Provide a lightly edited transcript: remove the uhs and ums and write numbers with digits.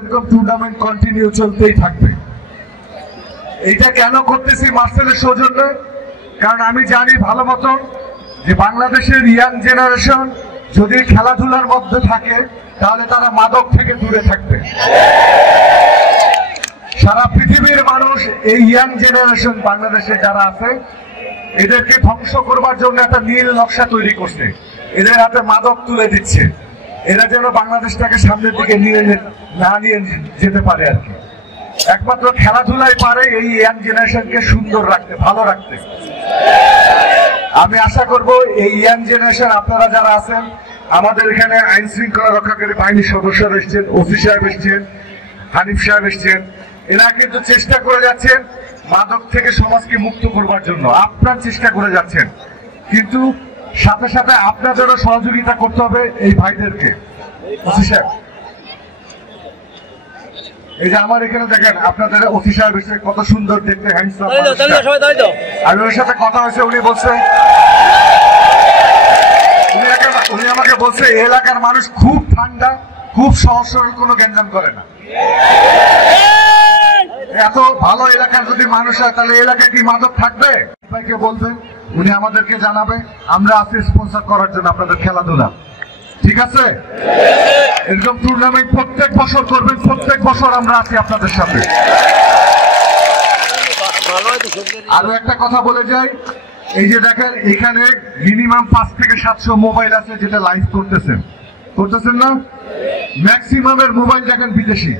এরকম tournament continue চলতেই থাকবে। এইটা কেন করতেছি মার্সেলের সৌজন্যে? কারণ আমি জানি ভালো মতো যে বাংলাদেশের ইয়াং জেনারেশন যদি খেলাধুলার মধ্যে থাকে তাহলে তারা মাদক থেকে দূরে থাকবে। সারা পৃথিবীর মানুষ এই ইয়াং জেনারেশন বাংলাদেশে যারা আছে এদেরকে ধ্বংস করবার জন্য একটা নীল নকশা তৈরি করছে, এদের হাতে মাদক তুলে দিচ্ছে, এরা যেন বাংলাদেশটাকে সামনের দিকে নিয়ে যেতে পারে আর কি। একমাত্র খেলাধুলাই পারে এই ইয়াং জেনারেশনকে সুন্দর রাখতে, ভালো রাখতে। আমি আশা করব এই ইয়াং জেনারেশন আপনারা যারা আছেন, আমাদের এখানে আইন শৃঙ্খলা রক্ষাকারী বাহিনীর সদস্যরা এসছেন, ওসি সাহেব এসছেন, হানিফ সাহেব এসছেন, এরা কিন্তু চেষ্টা করে যাচ্ছেন মাদক থেকে সমাজকে মুক্ত করবার জন্য। আপনার চেষ্টা করে যাচ্ছেন, কিন্তু সাথে সাথে আপনাদেরও সহযোগিতা করতে হবে এই ভাইদেরকে। ওসি সাহেব, এই যে আমার এখানে দেখেন আপনাদের ওসি সাহেব এসে কত সুন্দর দেখতে, হ্যান্ডসাম। আমি ওর সাথে কথা হয়েছে, উনি আমাকে বলছে এই এলাকার মানুষ খুব ঠান্ডা, খুব সহজ সরল, কোনো গ্যাঞ্জাম করে না। এত ভালো এলাকার যদি মানুষ হয় তাহলে এলাকায় কি মাদক থাকবে? ভাইকে বলবেন, উনি আমাদেরকে জানাবে, আমরা আছি স্পন্সর করার জন্য আপনাদের খেলাধুলা। ঠিক আছে? এরকম টুর্নামেন্ট প্রত্যেক বছর করবেন, প্রত্যেক বছর আমরা আছি আপনাদের সাথে। আরো একটা কথা বলে যাই, এই যে দেখেন এখানে মিনিমাম 5 থেকে 700 মোবাইল আছে যেটা লাইভ করতেছেন না? ম্যাক্সিমামের মোবাইল দেখেন বিদেশি।